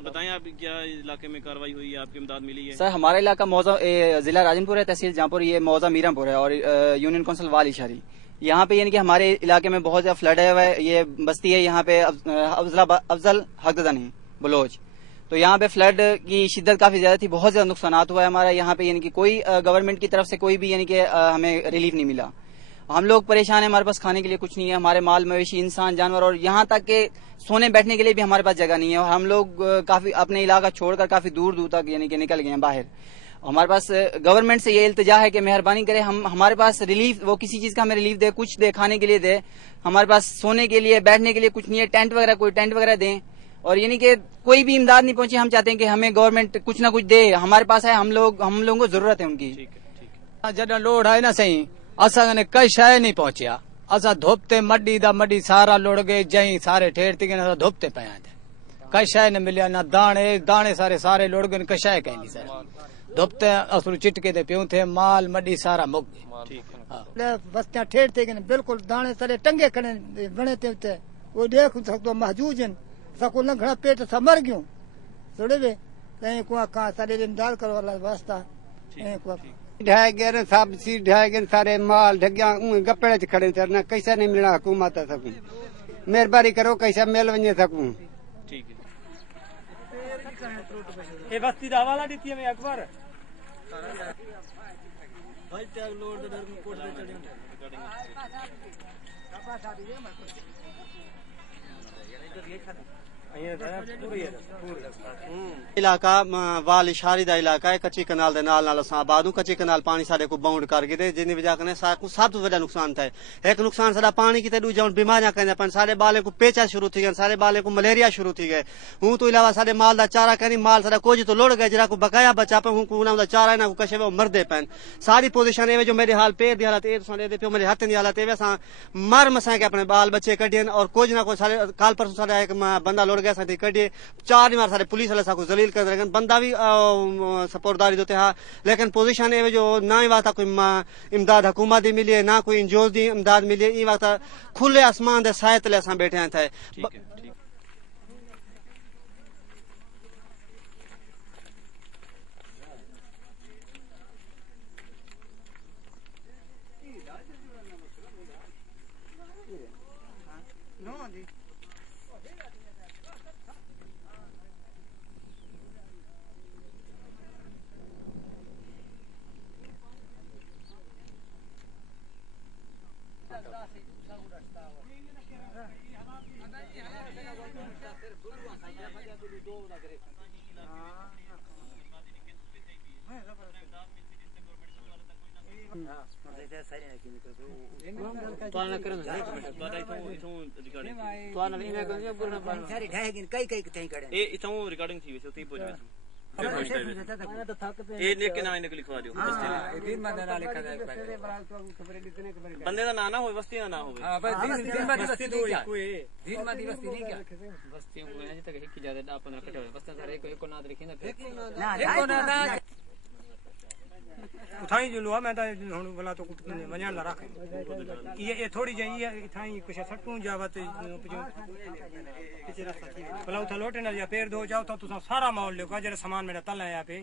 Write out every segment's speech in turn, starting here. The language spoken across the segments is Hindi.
बताएं आप क्या इलाके में कार्रवाई हुई है, आपकी इमदाद मिली है? सर हमारा इलाका मौजा जिला राजनपुर है, तहसील जहाँपुर, ये मौजा मीरापुर है और यूनियन काउंसिल वाली शहरी। यहाँ पे यानी कि हमारे इलाके में बहुत ज्यादा फ्लड है। ये बस्ती है यहाँ पे अफजल हकदनी बलोच। तो यहाँ पे फ्लड की शिद्दत काफी ज्यादा थी, बहुत ज्यादा नुकसान हुआ है हमारा यहाँ पे। यानी कि कोई गवर्नमेंट की तरफ से कोई भी यानी कि हमें रिलीफ नहीं मिला। हम लोग परेशान है, हमारे पास खाने के लिए कुछ नहीं है, हमारे माल मवेशी इंसान जानवर और यहाँ तक के सोने बैठने के लिए भी हमारे पास जगह नहीं है। और हम लोग काफी अपने इलाका छोड़कर काफी दूर दूर तक यानी कि निकल गए हैं बाहर। हमारे पास गवर्नमेंट से ये इल्तिजा है कि मेहरबानी करे, हमारे पास रिलीफ, वो किसी चीज का हमें रिलीफ दे, कुछ दे, खाने के लिए दे। हमारे पास सोने के लिए बैठने के लिए कुछ नहीं है, टेंट वगैरह, कोई टेंट वगैरह दें। और यानी कि कोई भी इमदाद नहीं पहुंची। हम चाहते हैं कि हमें गवर्नमेंट कुछ ना कुछ दे, हमारे पास है, हम लोगों को जरूरत है उनकी। जॾहिं लोड है ना सही असां कई शय नहीं पहुंचिया। असां धुपते मडी सारा लोड़ गए, जई सारे ठेर थी गए, धुपते पया कई शय न मिलिया, ना दाणे सारे लोड़ गए, कई शय कहीं नहीं सर। धुपते असुर चिटके ते पियूं थे, माल मडी सारा मुक गए। बस्तियां ठेर थी गए, बिल्कुल दाणे सारे टंगे खड़े बने थे उते। वो देख सकते महजूज हैं, सको लंघड़ा पेट सा मर गयूं थोड़े वे कहीं को कहां सारे इमदाद करो वाला वास्ता ढाई गए सब सी ढाई गए, सारे माल ढग्या गप्पे च खड़े थे ना, कैसा नहीं मिलना हुकूमत सकूं, मेहरबानी करो कैसा मिल वने सकूं। ठीक है, ये बस्ती दा हवाला दी थी मैं अकबर भाई टैग लोड डर में कोट पे चढ़े इलाका वाल इशारी दा इलाका है, कच्ची कनाल दे नाल नाल असां आबाद हूं। कच्ची कनाल पानी साडे को बाउंड कर गए, जिन वजह कने साकू सब तो वड्डा नुकसान था। एक नुकसान साडा पानी की ते दूजा बीमारियां कहंदे पन, साडे बाले को पेचा शुरू थी गए, साडे बाले को मलेरिया शुरू थी गए। हूं तो इलावा साडे माल दा चारा कहनी माल साडा कुछ तो लुड़ गए, जरा को बकाया बचा पे हूं को उना दा चारा ना को कशे वो मरदे पन। सारी पोजीशन एवे जो मेरे हाल पैर दी हालत ए साडे दे पे मेरे हाथ दी हालत एवे सा मर मसा के अपने बाल बच्चे कढियन। और कुछ ना कुछ सारे काल परसों साडा एक बंदा लुड़ गया साथी कढिए, चार मार सारे पुलिस वाले साको जलील कर रहे, बंदा भी सपोर्टदारी देते हा। लेकिन पोजीशन है जो ना ही वाता कोई इमदाद हुकूमत दी मिली है, ना कोई इंजोज दी इमदाद मिली है। वाता खुले आसमान दे साए तले असां बैठे हैं थे। रिकॉर्डिंग थी वैसे पहुंच गए ये लेके ना इनके लिखवा दियो बंदे का ना हो, बस्ती ना हो उठाई जो लुआ मैं तो हुन भला तो वणन ला रख ये थोड़ी जाई इथाई कुछ सटू जावत भला उठा लोटे ना या पैर दो जाओ तो तुसा सारा माहौल लो का जरा सामान मेरा तल है यहाँ पे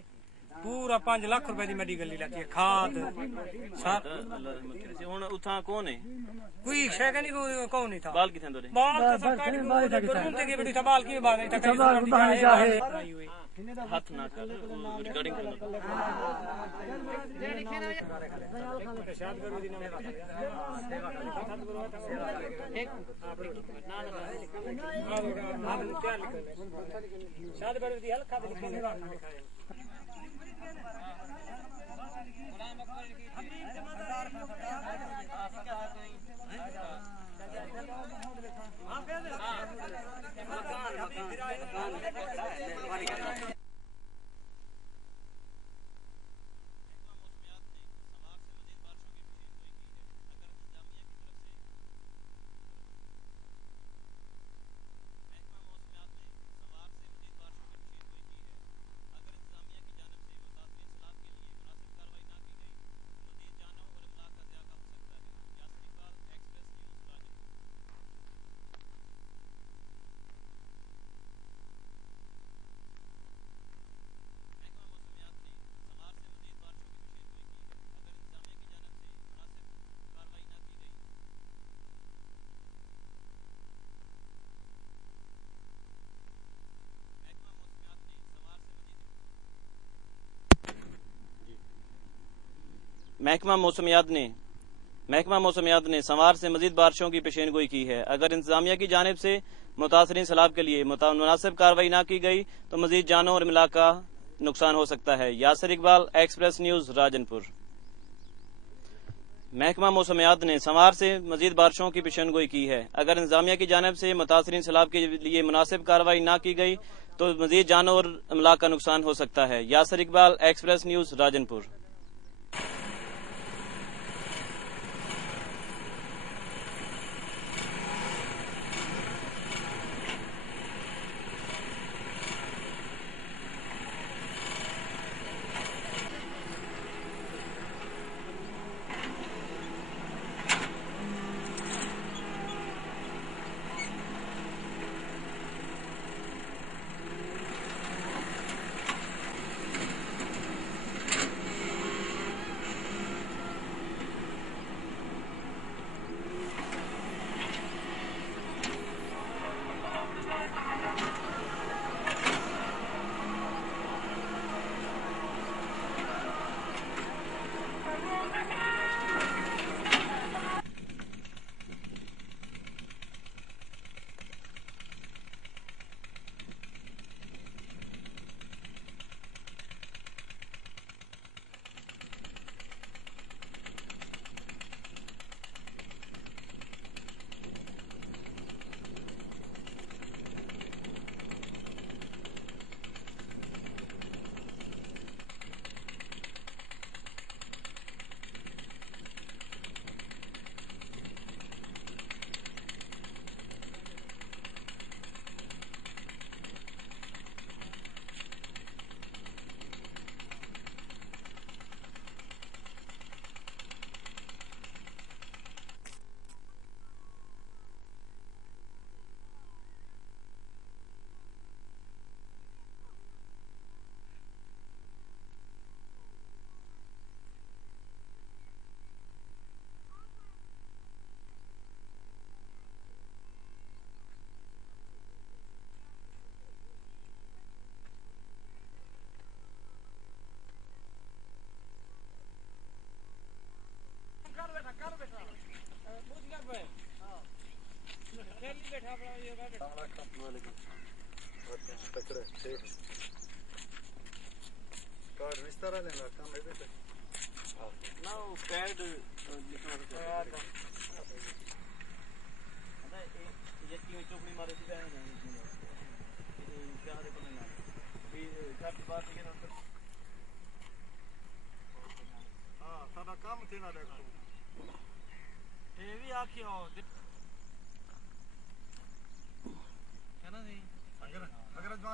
पूरा 5 लाख रुपए दी मेडिकल ली लाती है खाद हुन उठा कौन है कोई शे का नहीं कौन नहीं था बाल किथे दो बाल तो सरकारी रूम ते के बेटी था बाल की बात है हाथ ना कर रिकॉर्डिंग करना शाद करो दिन में शाद करो दी हल्का लिखने लिखाए महकमा मौसमियात ने संवार से मजीद बारिशों की पेशेनगोई की है। अगर इंतजामिया की जानिब से मुतासरीन सैलाब के लिए मुनासिब कार्रवाई न की गई तो मजीद जानों और माल का नुकसान हो सकता है। Yasir Iqbal, express news, Rajanpur. महकमा मौसमियात ने संवार से मजीद बारिशों की पेशेनगोई की है। अगर इंतजामिया की जानिब से मुतासरीन सैलाब के लिए मुनासिब कार्रवाई न की गई तो मजीद जानों और माल का नुकसान हो सकता है। Yasir Iqbal, express news, Rajanpur.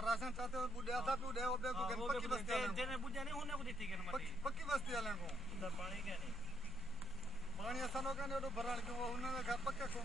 Ration चाहते हो बुढ़े आता बुढ़े वो बेको के पक्की बस्ती वाले जेने बुझा नहीं होने को देती के पक्की बस्ती वाले को पानी क्या नहीं पानी ऐसा लोग ने तो भरण के वो उन्होंने घर पक्का को